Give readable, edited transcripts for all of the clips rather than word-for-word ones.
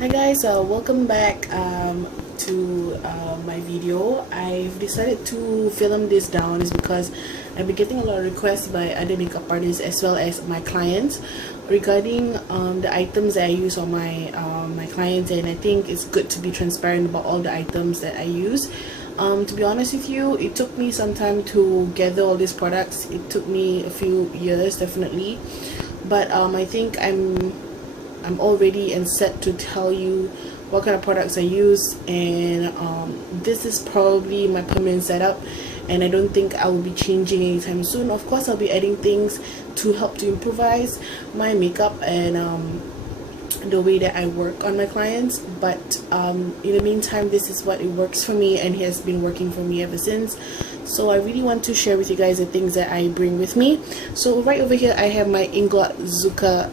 Hi guys, welcome back to my video. I've decided to film this down is because I've been getting a lot of requests by other makeup artists as well as my clients regarding the items that I use on my clients, and I think it's good to be transparent about all the items that I use. To be honest with you, it took me some time to gather all these products. It took me a few years definitely, but I think I'm all ready and set to tell you what kind of products I use, and this is probably my permanent setup, and I don't think I will be changing anytime soon. Of course, I'll be adding things to help to improvise my makeup and the way that I work on my clients, but in the meantime, this is what it works for me and has been working for me ever since. So I really want to share with you guys the things that I bring with me. So right over here I have my Inglot Zuca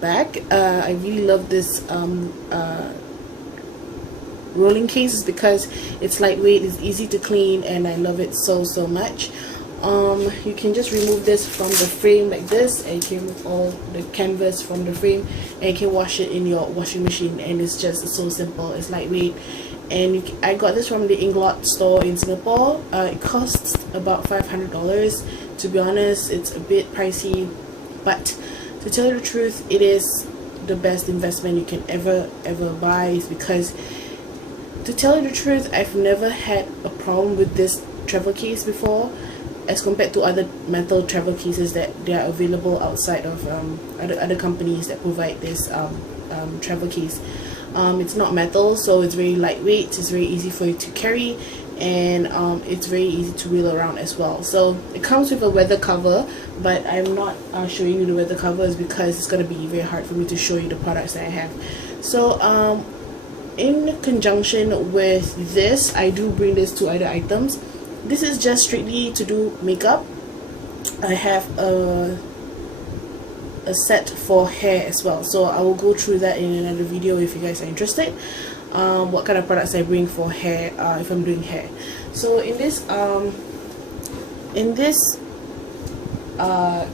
bag. I really love this rolling case because it's lightweight, it's easy to clean, and I love it so much. You can just remove this from the frame like this, and you can remove all the canvas from the frame, and you can wash it in your washing machine, and it's just so simple. It's lightweight, and I got this from the Inglot store in Singapore. It costs about $500. To be honest, it's a bit pricey, but to tell you the truth, it is the best investment you can ever buy, because to tell you the truth, I've never had a problem with this travel case before as compared to other metal travel cases that they are available outside of other companies that provide this travel case. It's not metal, so it's very lightweight, it's very easy for you to carry, and it's very easy to wheel around as well. So it comes with a weather cover, but I'm not showing you the weather covers because it's going to be very hard for me to show you the products that I have. So in conjunction with this, I do bring these two other items. This is just strictly to do makeup. I have a set for hair as well, so I will go through that in another video if you guys are interested. What kind of products I bring for hair if I'm doing hair. So in this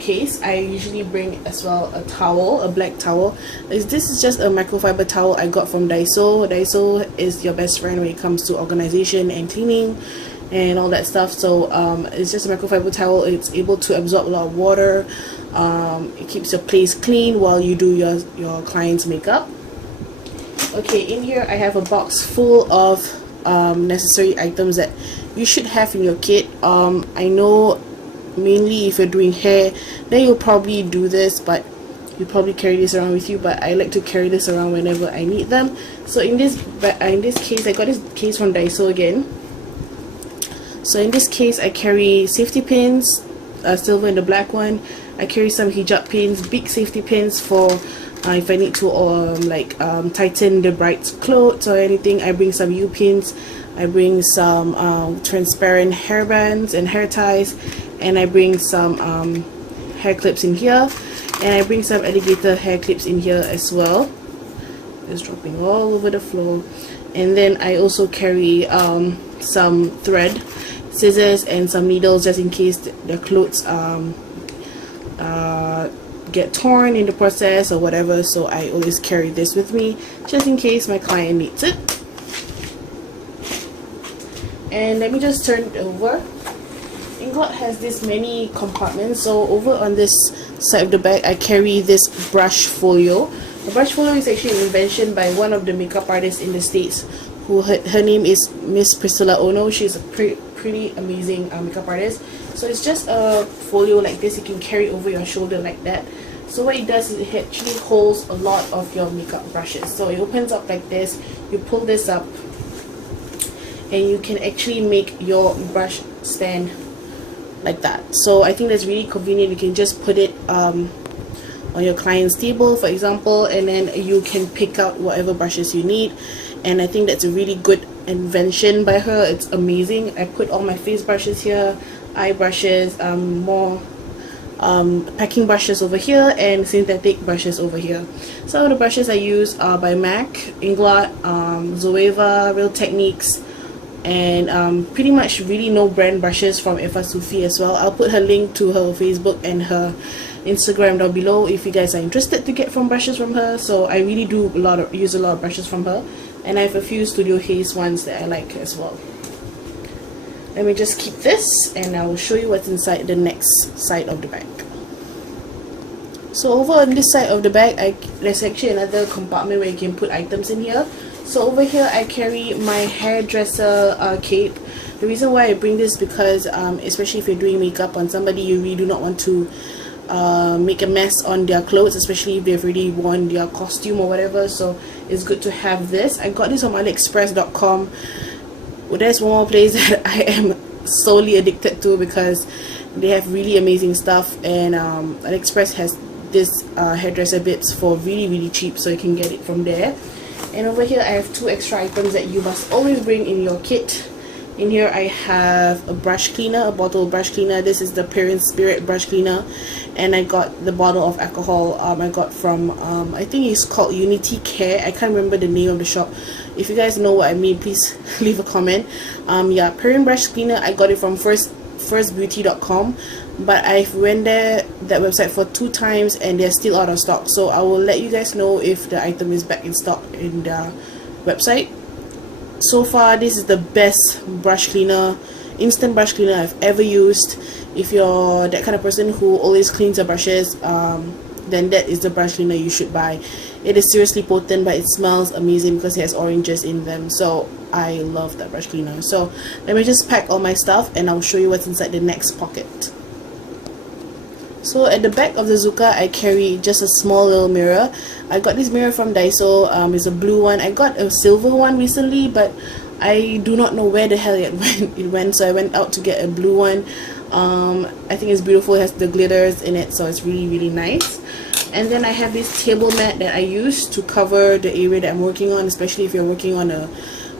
case, I usually bring as well a towel, a black towel. This is just a microfiber towel I got from Daiso. Daiso is your best friend when it comes to organization and cleaning and all that stuff. So it's just a microfiber towel. It's able to absorb a lot of water. It keeps your place clean while you do your client's makeup. Okay, in here I have a box full of necessary items that you should have in your kit. I know mainly if you're doing hair, then you'll probably do this, but you probably carry this around with you, but I like to carry this around whenever I need them. So in this case, I got this case from Daiso again. So in this case, I carry safety pins, silver and the black one. I carry some hijab pins, big safety pins for if I need to tighten the bride's clothes or anything. I bring some U-pins. I bring some transparent hair bands and hair ties, and I bring some hair clips in here, and I bring some alligator hair clips in here as well. It's dropping all over the floor. And then I also carry some thread, scissors, and some needles just in case the clothes get torn in the process or whatever. So I always carry this with me just in case my client needs it. And let me just turn it over. Inglot has this many compartments. So over on this side of the bag, I carry this brush folio. The brush folio is actually an invention by one of the makeup artists in the States, who her name is Miss Priscilla Ono. She's a pretty amazing makeup artist. So it's just a folio like this. You can carry over your shoulder like that. So what it does is it actually holds a lot of your makeup brushes. So it opens up like this. You pull this up, and you can actually make your brush stand like that. So I think that's really convenient. You can just put it on your client's table, for example, and then you can pick out whatever brushes you need. And I think that's a really good invention by her. It's amazing. I put all my face brushes here, eye brushes, more packing brushes over here, and synthetic brushes over here. Some of the brushes I use are by MAC, Inglot, Zoeva, Real Techniques, and pretty much really no brand brushes from Efa Sufi as well. I'll put her link to her Facebook and her Instagram down below if you guys are interested to get from brushes from her. So I really do use a lot of brushes from her, and I have a few Studio Haze ones that I like as well. Let me just keep this, and I will show you what's inside the next side of the bag. So over on this side of the bag, there's actually another compartment where you can put items in here. So over here I carry my hairdresser cape. The reason why I bring this because especially if you're doing makeup on somebody, you really do not want to make a mess on their clothes, especially if they've already worn their costume or whatever. So it's good to have this. I got this on AliExpress.com. Well, there's one more place that I am solely addicted to because they have really amazing stuff, and AliExpress has this hairdresser bits for really cheap, so you can get it from there. And over here I have 2 extra items that you must always bring in your kit. In here I have a brush cleaner, a bottle of brush cleaner. This is the Parent Spirit brush cleaner, and I got the bottle of alcohol I got from I think it's called Unity Care. I can't remember the name of the shop. If you guys know what I mean, please leave a comment. Yeah, Parent brush cleaner, I got it from firstbeauty.com, but I've went that website for 2 times and they're still out of stock, so I will let you guys know if the item is back in stock in the website. So far this is the best brush cleaner, instant brush cleaner I've ever used. If you're that kind of person who always cleans your brushes, then that is the brush cleaner you should buy. It is seriously potent, but it smells amazing because it has oranges in them, so I love that brush cleaner. So let me just pack all my stuff and I'll show you what's inside the next pocket. So at the back of the Zuca, I carry just a small little mirror. I got this mirror from Daiso. It's a blue one. I got a silver one recently, but I do not know where the hell it went, so I went out to get a blue one. I think it's beautiful. It has the glitters in it, so it's really nice. And then I have this table mat that I use to cover the area that I'm working on, especially if you're working on a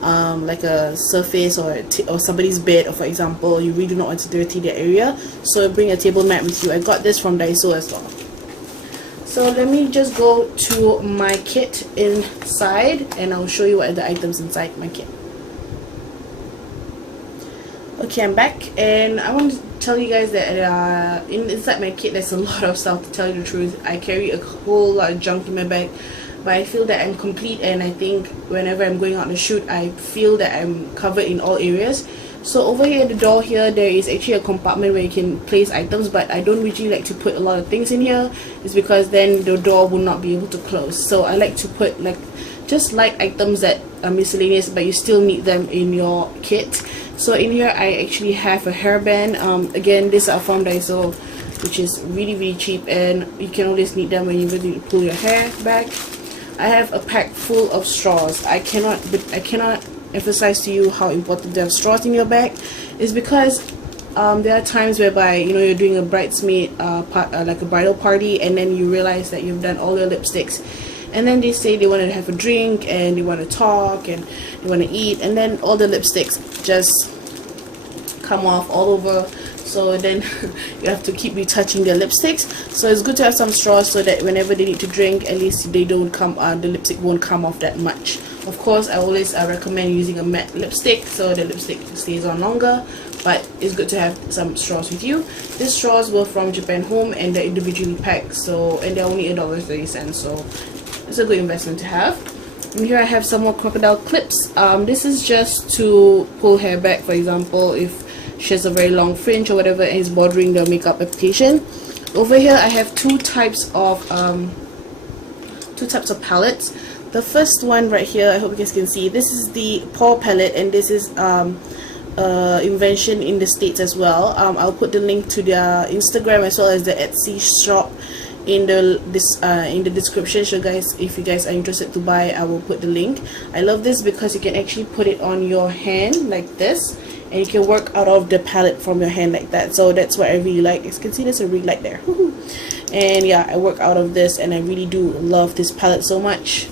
like a surface or somebody's bed, or for example you really do not want to dirty the area, so bring a table mat with you. I got this from Daiso as well. So let me just go to my kit inside and I'll show you what are the items inside my kit. Okay, I'm back, and I want to tell you guys that inside my kit there's a lot of stuff. To tell you the truth, I carry a whole lot of junk in my bag, but I feel that I'm complete, and I think whenever I'm going out on a shoot I feel that I'm covered in all areas. So over here at the door here, there is actually a compartment where you can place items, but I don't really like to put a lot of things in here. It's because then the door will not be able to close. So I like to put just light items that are miscellaneous, but you still need them in your kit. So in here I actually have a hairband. Again, these are from Daiso, which is really cheap, and you can always need them when you're ready to pull your hair back. I have a pack full of straws. I cannot emphasize to you how important to have straws in your bag. Is because there are times whereby you're doing a bridesmaid like a bridal party, and then you realize that you've done all your lipsticks, and then they say they want to have a drink and they want to talk and they want to eat, and then all the lipsticks just come off all over. So then you have to keep retouching their lipsticks. So it's good to have some straws so that whenever they need to drink, at least they don't come the lipstick won't come off that much. Of course, I always recommend using a matte lipstick so the lipstick stays on longer, but it's good to have some straws with you. These straws were from Japan Home, and they're individually packed, and they're only $1.30, so it's a good investment to have. And here I have some more crocodile clips. This is just to pull hair back, for example, if she has a very long fringe or whatever and is bordering the makeup application. Over here I have two types of palettes. The first one right here, I hope you guys can see, this is the Paw palette, and this is invention in the States as well. I'll put the link to their Instagram as well as the Etsy shop in the description. So guys, if you guys are interested to buy, I will put the link. I love this because you can actually put it on your hand like this, and you can work out of the palette from your hand like that. So that's what I really like. As you can see, there's a ring light there. And yeah, I work out of this, and I really do love this palette so much.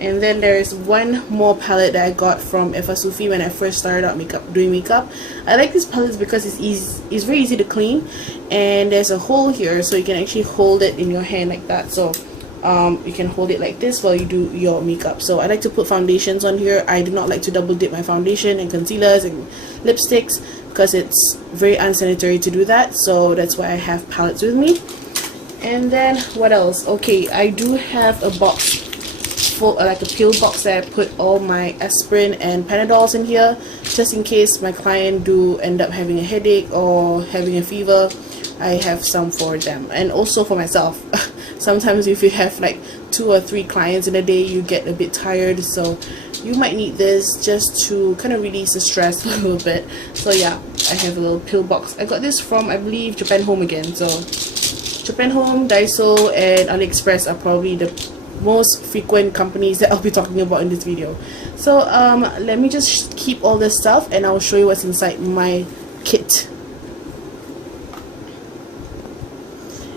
And then there is one more palette that I got from Efasufi when I first started out doing makeup. I like this palette because it's very easy to clean, and there's a hole here, so you can actually hold it in your hand like that. So you can hold it like this while you do your makeup. So I like to put foundations on here. I do not like to double dip my foundation and concealers and lipsticks because it's very unsanitary to do that. So that's why I have palettes with me. And then what else? Okay, I do have a box full, like a pill box, that I put all my aspirin and Panadols in here, just in case my client do end up having a headache or having a fever. I have some for them, and also for myself. Sometimes if you have like 2 or 3 clients in a day, you get a bit tired, so you might need this just to kind of release the stress a little bit. So yeah, I have a little pill box. I got this from, I believe, Japan Home again. So Japan Home, Daiso, and AliExpress are probably the most frequent companies that I'll be talking about in this video. So let me just keep all this stuff and I'll show you what's inside my kit.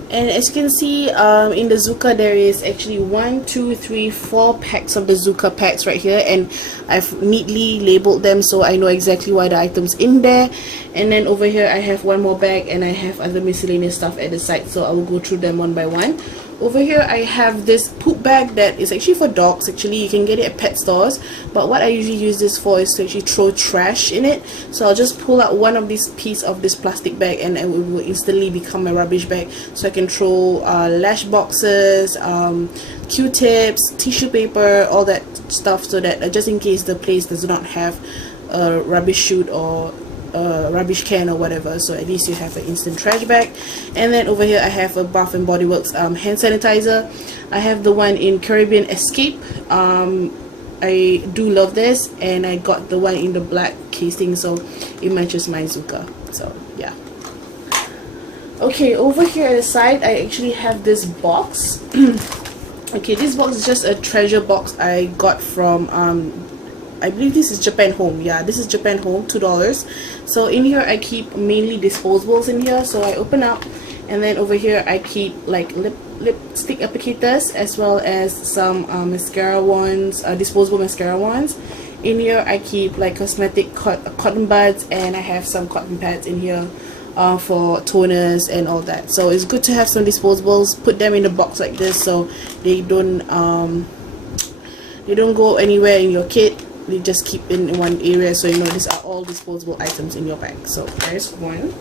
And as you can see, in the Zuca, there is actually 1, 2, 3, 4 packs of the Zuca packs right here, and I've neatly labeled them so I know exactly what the items in there. And then over here I have one more bag, and I have other miscellaneous stuff at the side, so I will go through them one by one. Over here I have this poop bag that is actually for dogs. Actually, you can get it at pet stores, but what I usually use this for is to actually throw trash in it. So I'll just pull out one of these piece of this plastic bag, and it will instantly become a rubbish bag, so I can throw lash boxes, Q-tips, tissue paper, all that stuff, so that just in case the place does not have a rubbish chute or rubbish can or whatever, so at least you have an instant trash bag. And then over here I have a Bath and Body Works hand sanitizer. I have the one in Caribbean Escape. I do love this, and I got the one in the black casing, so it matches my Zuca. So yeah. Okay, over here at the side I actually have this box. Okay, this box is just a treasure box I got from I believe this is Japan Home. Yeah, this is Japan Home, $2. So in here I keep mainly disposables in here. So I open up, and then over here I keep like lipstick applicators, as well as some mascara wands, disposable mascara wands. In here I keep like cosmetic cotton buds, and I have some cotton pads in here for toners and all that. So it's good to have some disposables. Put them in a box like this so they don't go anywhere in your kit. They just keep in one area, so you know these are all disposable items in your bag. So there's one.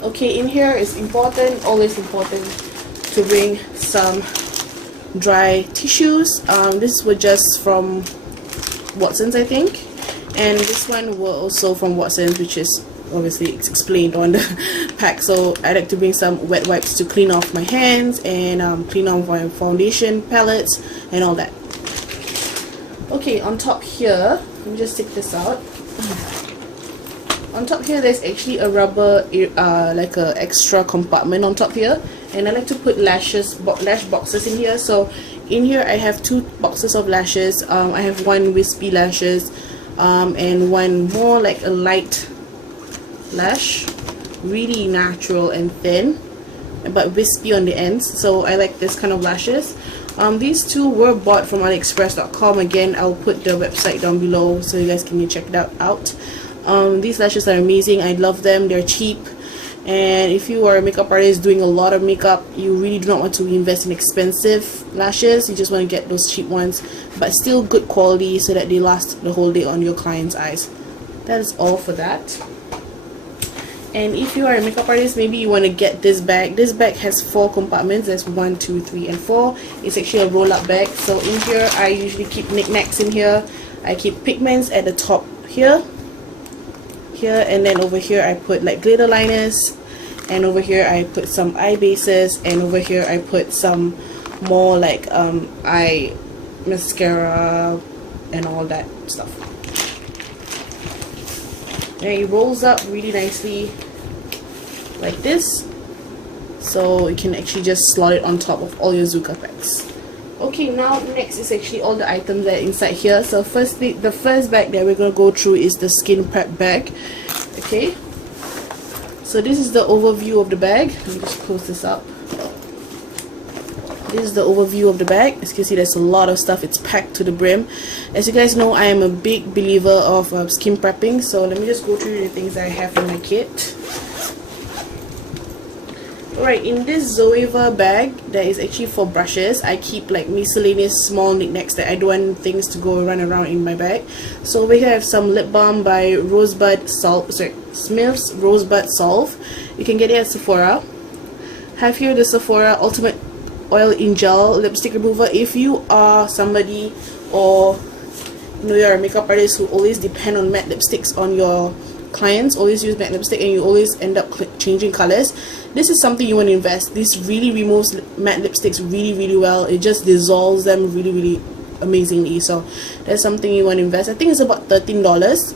Okay, in here is important, always important, to bring some dry tissues. This were just from Watson's, I think, and this one were also from Watson's, which is obviously explained on the pack. So I like to bring some wet wipes to clean off my hands and clean off my foundation palettes and all that. Okay, on top here, let me just take this out. On top here there's actually a rubber like a extra compartment on top here, and I like to put lash boxes in here. So in here I have 2 boxes of lashes. I have one wispy lashes and one more like a light lash, really natural and thin but wispy on the ends. So I like this kind of lashes. These 2 were bought from AliExpress.com. Again, I'll put the website down below so you guys can check that out. These lashes are amazing. I love them. They're cheap, and if you are a makeup artist doing a lot of makeup, you really do not want to invest in expensive lashes. You just want to get those cheap ones, but still good quality, so that they last the whole day on your client's eyes. That is all for that. And if you are a makeup artist, maybe you want to get this bag. This bag has 4 compartments. There's 1, 2, 3, and 4. It's actually a roll-up bag. So in here, I usually keep knickknacks in here. I keep pigments at the top here, and then over here I put like glitter liners, and over here I put some eye bases, and over here I put some more like eye mascara and all that stuff. And it rolls up really nicely like this, so you can actually just slot it on top of all your Zuca packs. Okay, now next is actually all the items that are inside here. So firstly, the first bag that we're going to go through is the skin prep bag. Okay, so this is the overview of the bag. Let me just close this up. This is the overview of the bag. As you can see, there's a lot of stuff. It's packed to the brim. As you guys know, I am a big believer of skin prepping, so let me just go through the things that I have in my kit. Alright, in this Zoeva bag, that is actually for brushes, I keep like miscellaneous small knickknacks that I don't want things to run around in my bag. So over here I have some lip balm by Smith's Rosebud Salve. You can get it at Sephora. Have here the Sephora Ultimate Oil in Gel Lipstick Remover. If you are somebody, or you know, you're a makeup artist who always depend on matte lipsticks on your clients, always use matte lipstick and you always end up changing colors, this is something you want to invest. This really removes matte lipsticks really well. It just dissolves them really amazingly. So that's something you want to invest. I think it's about $13,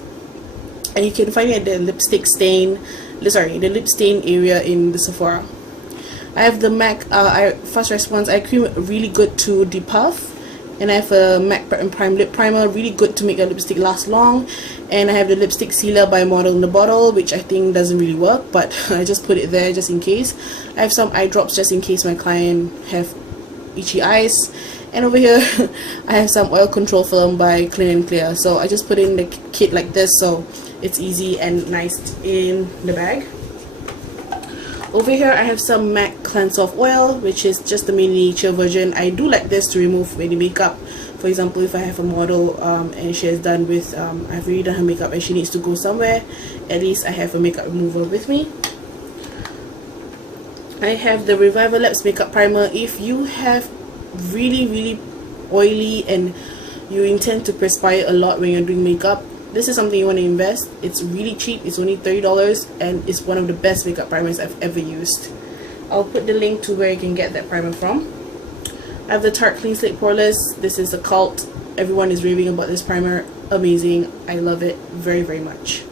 and you can find it at the lipstick stain, the lip stain area in the Sephora. I have the MAC Fast Response Eye Cream, really good to depuff, and I have a MAC Prep and Prime Lip Primer, really good to make your lipstick last long. And I have the lipstick sealer by Model in the Bottle, which I think doesn't really work, but I just put it there just in case. I have some eye drops just in case my client have itchy eyes. And over here I have some oil control film by Clean and Clear. So I just put in the kit like this, so it's easy and nice in the bag. Over here I have some MAC Cleanse Off Oil, which is just the miniature version. I do like this to remove any makeup. For example, if I have a model and she has done with, I've already done her makeup and she needs to go somewhere, at least I have a makeup remover with me. I have the Revival Labs Makeup Primer. If you have really oily and you intend to perspire a lot when you're doing makeup, this is something you want to invest. It's really cheap. It's only $30 and it's one of the best makeup primers I've ever used. I'll put the link to where you can get that primer from. I have the Tarte Clean Slate Poreless. This is a cult. Everyone is raving about this primer. Amazing. I love it very much.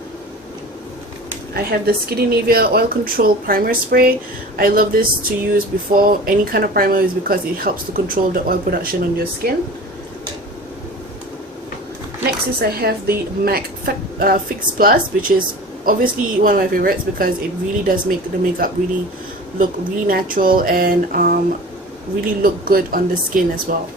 I have the Scandinavia Oil Control Primer Spray. I love this to use before any kind of primer, is because it helps to control the oil production on your skin. Next is I have the MAC Fix Plus, which is obviously one of my favorites because it really does make the makeup really look really natural and really look good on the skin as well.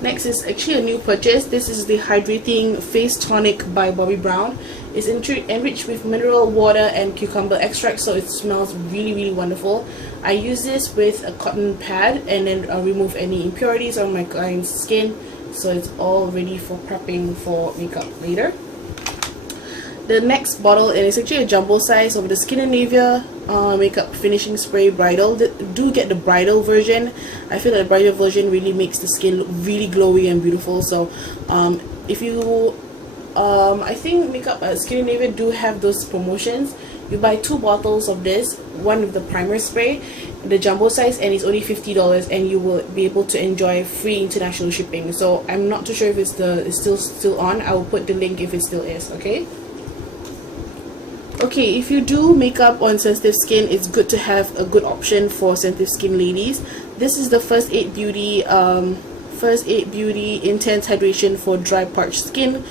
Next is actually a new purchase. This is the Hydrating Face Tonic by Bobbi Brown. It's enriched with mineral water and cucumber extract, so it smells really wonderful. I use this with a cotton pad and then I'll remove any impurities on my client's skin, so it's all ready for prepping for makeup later. The next bottle, and it's actually a jumbo size, of the Scandinavia makeup finishing spray bridal. Do get the bridal version. I feel that the bridal version really makes the skin look really glowy and beautiful. So if you I think makeup Scandinavia do have those promotions. You buy 2 bottles of this, one with the primer spray, the jumbo size, and it's only $50, and you will be able to enjoy free international shipping. So I'm not too sure if it's still on. I will put the link if it still is. Okay, if you do makeup on sensitive skin, it's good to have a good option for sensitive skin ladies. This is the First Aid Beauty Intense Hydration for Dry Parched Skin.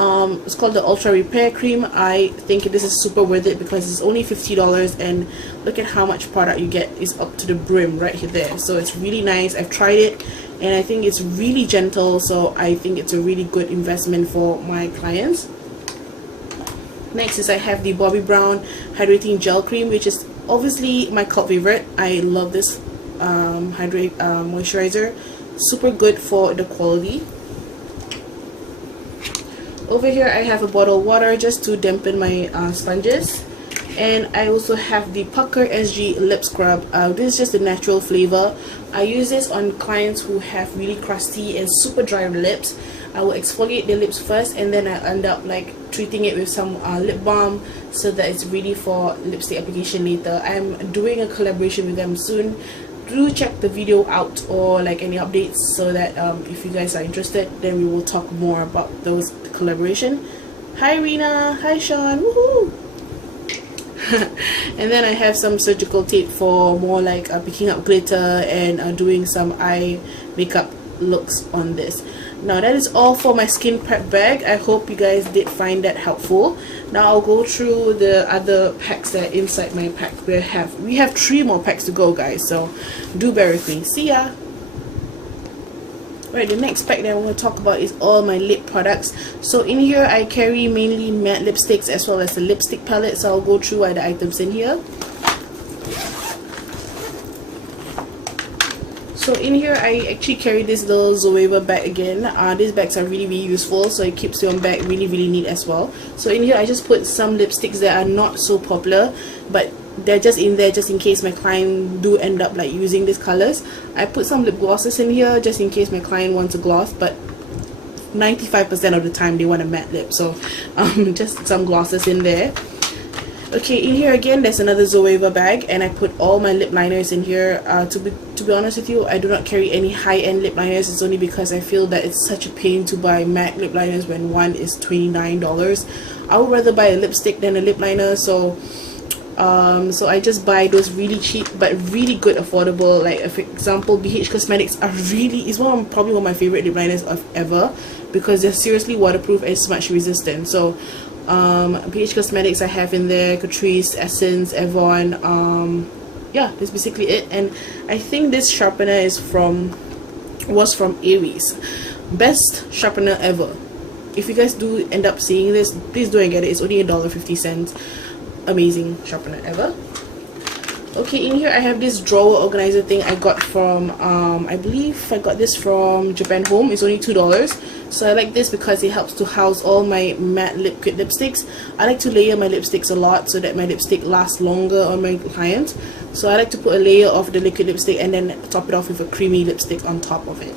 It's called the Ultra Repair Cream. I think this is super worth it because it's only $50, and look at how much product you get. Is up to the brim right here there. So it's really nice. I've tried it and I think it's really gentle, so I think it's a really good investment for my clients. Next is I have the Bobbi Brown Hydrating Gel Cream, which is obviously my cult favorite. I love this moisturizer. Super good for the quality. Over here I have a bottle of water just to dampen my sponges. And I also have the Pucker SG Lip Scrub. This is just a natural flavor. I use this on clients who have really crusty and super dry lips. I will exfoliate their lips first, and then I end up like treating it with some lip balm so that it's ready for lipstick application later. I'm doing a collaboration with them soon. Do check the video out or like any updates, so that if you guys are interested, then we will talk more about those collaboration. Hi Rena, hi Sean, woohoo! And then I have some surgical tape for more like picking up glitter and doing some eye makeup looks on this. Now that is all for my skin prep bag. I hope you guys did find that helpful. Now I'll go through the other packs that are inside my pack. We have 3 more packs to go, guys, so do bear with me. See ya! Right, the next pack that I want to talk about is all my lip products. So in here I carry mainly matte lipsticks as well as the lipstick palette, so I'll go through all the items in here. So in here I actually carry this little Zoeva bag again. These bags are really useful, so it keeps your bag really neat as well. So in here I just put some lipsticks that are not so popular, but they're just in there just in case my client do end up like using these colors. I put some lip glosses in here just in case my client wants a gloss, but 95% of the time they want a matte lip, so just some glosses in there. Okay, in here again there's another Zoeva bag, and I put all my lip liners in here. To be honest with you, I do not carry any high-end lip liners. It's only because I feel that it's such a pain to buy MAC lip liners when one is $29. I would rather buy a lipstick than a lip liner, so I just buy those really cheap but really good affordable, like for example BH Cosmetics is probably one of my favorite lip liners of ever, because they're seriously waterproof and smudge resistant. So BH Cosmetics I have in there, Catrice, Essence, Avon, yeah, that's basically it. And I think this sharpener was from Aries. Best sharpener ever. If you guys do end up seeing this, please do and get it. It's only $1.50. Amazing sharpener ever. Okay, in here I have this drawer organizer thing I got from I believe I got this from Japan Home. It's only $2. So I like this because it helps to house all my matte lip kit lipsticks. I like to layer my lipsticks a lot so that my lipstick lasts longer on my clients. So I like to put a layer of the liquid lipstick and then top it off with a creamy lipstick on top of it.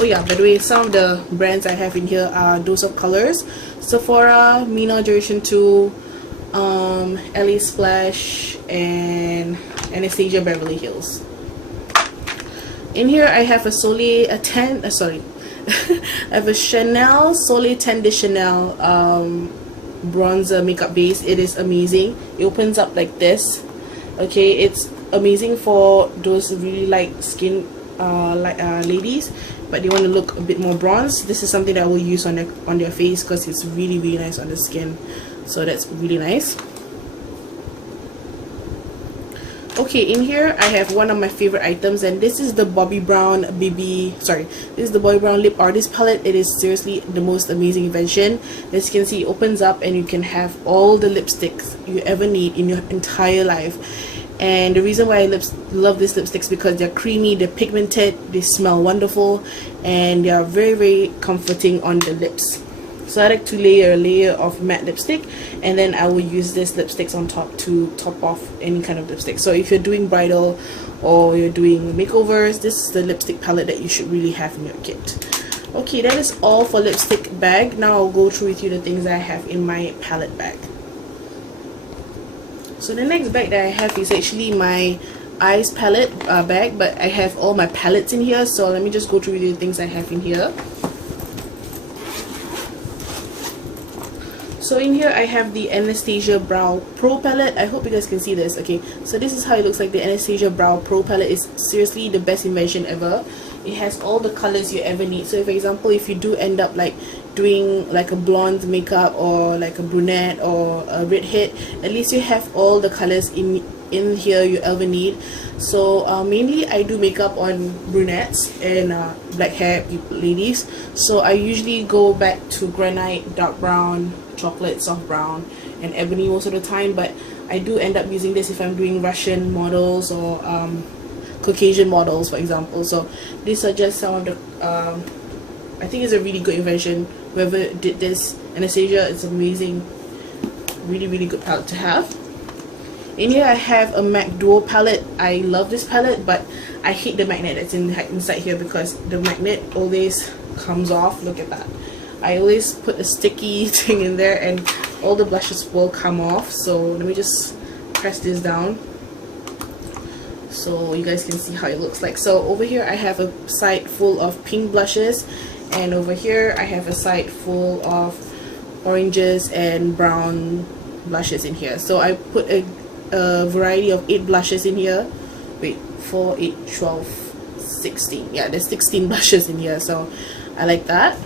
Oh yeah, by the way, some of the brands I have in here are Dose of Colors, Sephora, Mina Duration 2, LA Splash, and Anastasia Beverly Hills. In here I have a I have a Chanel Soleil 10 de Chanel bronzer makeup base. It is amazing. It opens up like this. Okay, it's amazing for those really light skin ladies, but they want to look a bit more bronze. This is something that I will use on their face because it's really nice on the skin. So that's really nice. Okay, in here I have one of my favorite items, and this is the Bobbi Brown Lip Artist Palette. It is seriously the most amazing invention. As you can see, it opens up and you can have all the lipsticks you ever need in your entire life. And the reason why I love these lipsticks because they're creamy, they're pigmented, they smell wonderful, and they are very comforting on the lips. So I like to layer a layer of matte lipstick, and then I will use this lipsticks on top to top off any kind of lipstick. So if you're doing bridal or you're doing makeovers, this is the lipstick palette that you should really have in your kit. Okay, that is all for lipstick bag. Now I'll go through with you the things I have in my palette bag. So the next bag that I have is actually my eyes palette bag, but I have all my palettes in here. So let me just go through with you the things I have in here. So in here I have the Anastasia Brow Pro palette. I hope you guys can see this. Okay, so this is how it looks like. The Anastasia Brow Pro palette is seriously the best invention ever. It has all the colors you ever need. So for example, if you do end up like doing like a blonde makeup or like a brunette or a redhead, at least you have all the colors in here you ever need. So mainly I do makeup on brunettes and black hair ladies, so I usually go back to granite, dark brown, chocolate, soft brown, and ebony most of the time, but I do end up using this if I'm doing Russian models or Caucasian models, for example. So these are just some of the I think it's a really good invention. Whoever did this, Anastasia, it's amazing. Really good palette to have. In here I have a MAC Duo palette. I love this palette, but I hate the magnet that's inside here because the magnet always comes off. Look at that. I always put a sticky thing in there and all the blushes will come off. So let me just press this down so you guys can see how it looks like. So over here I have a side full of pink blushes, and over here I have a side full of oranges and brown blushes in here. So I put a variety of 8 blushes in here. Wait, 4, 8, 12, 16. Yeah, there's 16 blushes in here, so I like that.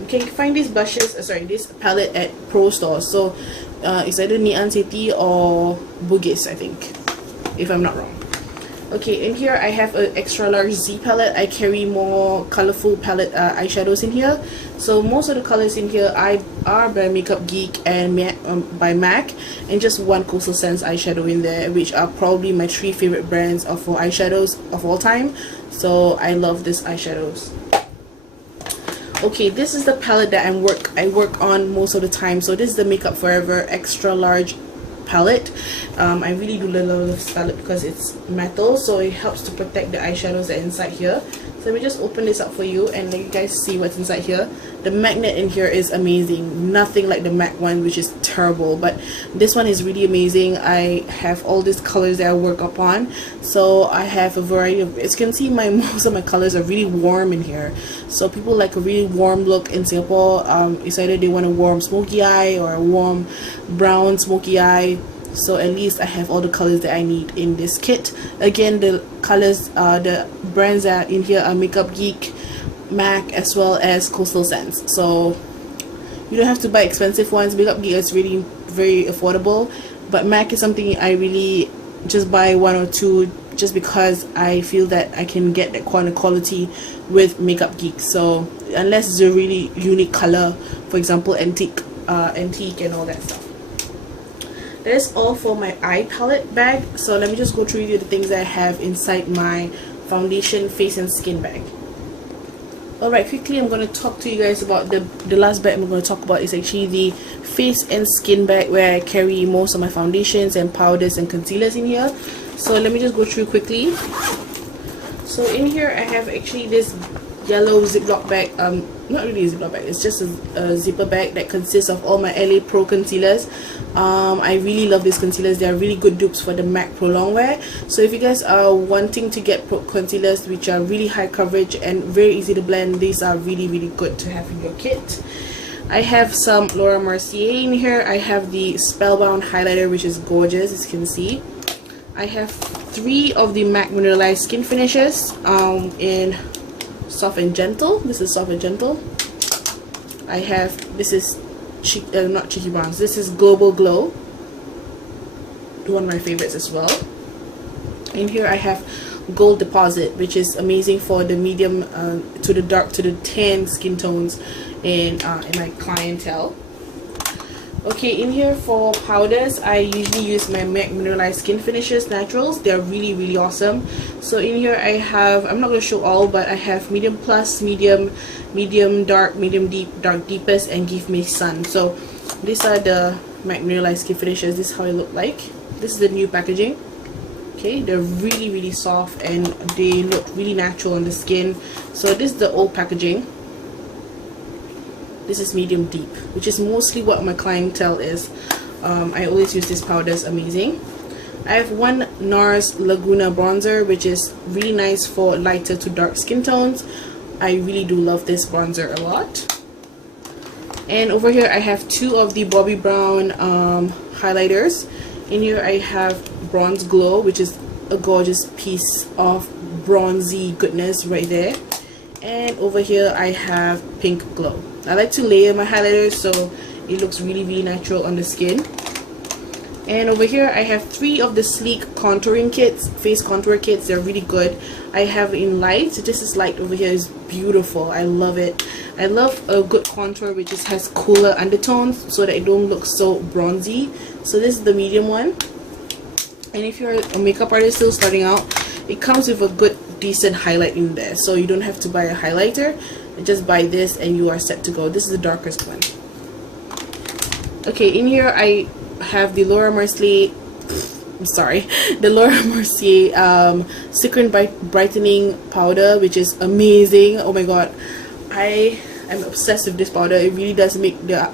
You can find these blushes, this palette at Pro stores. So it's either Neon City or Bugis, I think, if I'm not wrong. Okay, in here I have an extra large Z palette. I carry more colorful palette eyeshadows in here. So most of the colors in here are by Makeup Geek and by MAC, and just one Coastal Scents eyeshadow in there, which are probably my 3 favorite brands for eyeshadows of all time. So I love these eyeshadows. Okay, this is the palette that I work on most of the time. So this is the Makeup Forever extra large palette. I really do love this palette because it's metal, so it helps to protect the eyeshadows that are inside here. So let me just open this up for you and let you guys see what's inside here. The magnet in here is amazing, nothing like the MAC one, which is terrible, but this one is really amazing. I have all these colors that I work upon, so I have a variety of, as you can see, most of my colors are really warm in here. So people like a really warm look in Singapore. It's either they want a warm smoky eye or a warm brown smoky eye. So at least I have all the colors that I need in this kit. Again, the colors, the brands that are in here are Makeup Geek, MAC, as well as Coastal Scents. So you don't have to buy expensive ones. Makeup Geek is really very affordable, but MAC is something I really just buy one or two just because I feel that I can get that kind of quality with Makeup Geek. So unless it's a really unique color, for example antique and all that stuff. That is all for my eye palette bag. So let me just go through the things that I have inside my foundation, face and skin bag. Alright, quickly I'm going to talk to you guys about the last bag I'm going to talk about is actually the face and skin bag, where I carry most of my foundations and powders and concealers in here. So let me just go through quickly. So in here I have actually this yellow Ziploc bag, not really a Ziploc bag, it's just a zipper bag that consists of all my LA Pro concealers. I really love these concealers. They are really good dupes for the MAC Pro Longwear. So if you guys are wanting to get concealers which are really high coverage and very easy to blend, these are really good to have in your kit. I have some Laura Mercier in here. I have the Spellbound highlighter, which is gorgeous, as you can see. I have 3 of the MAC Mineralized Skin Finishes in Soft and Gentle. This is Soft and Gentle. I have, this is not Cheeky Bronze, this is Global Glow, one of my favorites as well. In here I have Gold Deposit, which is amazing for the medium to the dark to the tan skin tones in my clientele. Okay, in here for powders, I usually use my MAC Mineralized Skin Finishes Naturals. They're really awesome. So in here I have, I'm not going to show all, but I have medium plus, medium dark, medium deep, dark deepest, and Give Me Sun. So these are the MAC Mineralized Skin Finishes. This is how it look like. This is the new packaging. Okay, they're really soft and they look really natural on the skin. So this is the old packaging. This is medium deep, which is mostly what my clientele is. I always use this powder, it's amazing. I have one NARS Laguna bronzer, which is really nice for lighter to dark skin tones. I really do love this bronzer a lot. And over here I have 2 of the Bobbi Brown highlighters. In here I have Bronze Glow, which is a gorgeous piece of bronzy goodness right there. And over here I have Pink Glow. I like to layer my highlighters so it looks really natural on the skin. And over here I have 3 of the sleek contouring kits, face contour kits. They're really good. I have in light. This is light over here, is beautiful. I love it. I love a good contour which just has cooler undertones so that it don't look so bronzy. So this is the medium one. And if you're a makeup artist still starting out, it comes with a good decent highlight in there, so you don't have to buy a highlighter. Just buy this and you are set to go. This is the darkest one. Okay, in here I have the Laura Mercier, the Laura Mercier Secret Brightening powder, which is amazing. Oh my god, I am obsessed with this powder. It really does make the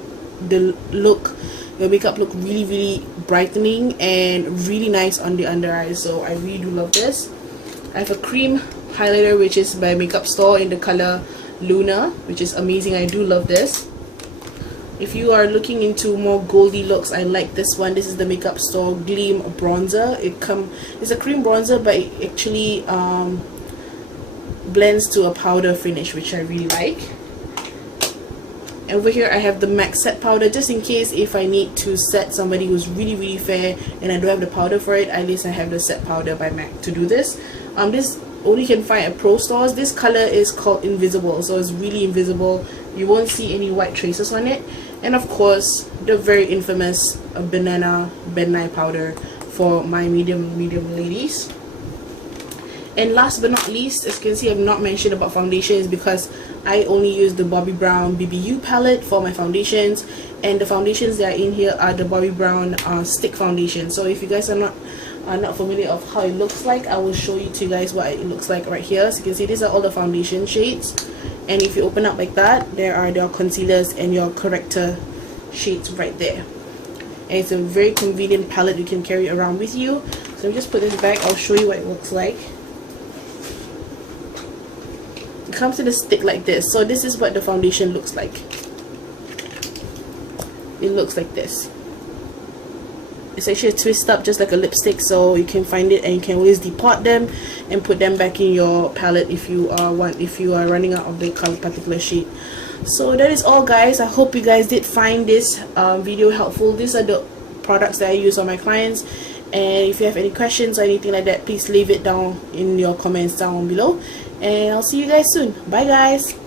look, your makeup look really brightening and really nice on the under eyes. So I really do love this. I have a cream highlighter which is by Makeup Store in the color Luna, which is amazing. I do love this. If you are looking into more goldy looks, I like this one. This is the Makeup Store Gleam Bronzer. It's a cream bronzer, but it actually blends to a powder finish, which I really like. Over here I have the MAC set powder, just in case if I need to set somebody who's really fair and I don't have the powder for it. At least I have the set powder by MAC to do this. This only can find at pro stores. This color is called Invisible, so it's really invisible. You won't see any white traces on it. And of course the very infamous banana Ben Nye powder for my medium ladies. And last but not least, as you can see, I've not mentioned about foundations because I only use the Bobbi Brown BBU palette for my foundations, and the foundations that are in here are the Bobbi Brown stick foundation. So if you guys are not familiar of how it looks like, I will show you to you guys what it looks like right here. So you can see these are all the foundation shades, and if you open up like that, there are your concealers and your corrector shades right there. And it's a very convenient palette you can carry around with you. So let me just put this back. I'll show you what it looks like. It comes in a stick like this. So this is what the foundation looks like. It looks like this. It's actually a twist up just like a lipstick, so you can find it and you can always depot them and put them back in your palette if you are running out of the color particular shade. So that is all, guys. I hope you guys did find this video helpful. These are the products that I use on my clients, and if you have any questions or anything like that, please leave it down in your comments down below, and I'll see you guys soon. Bye, guys.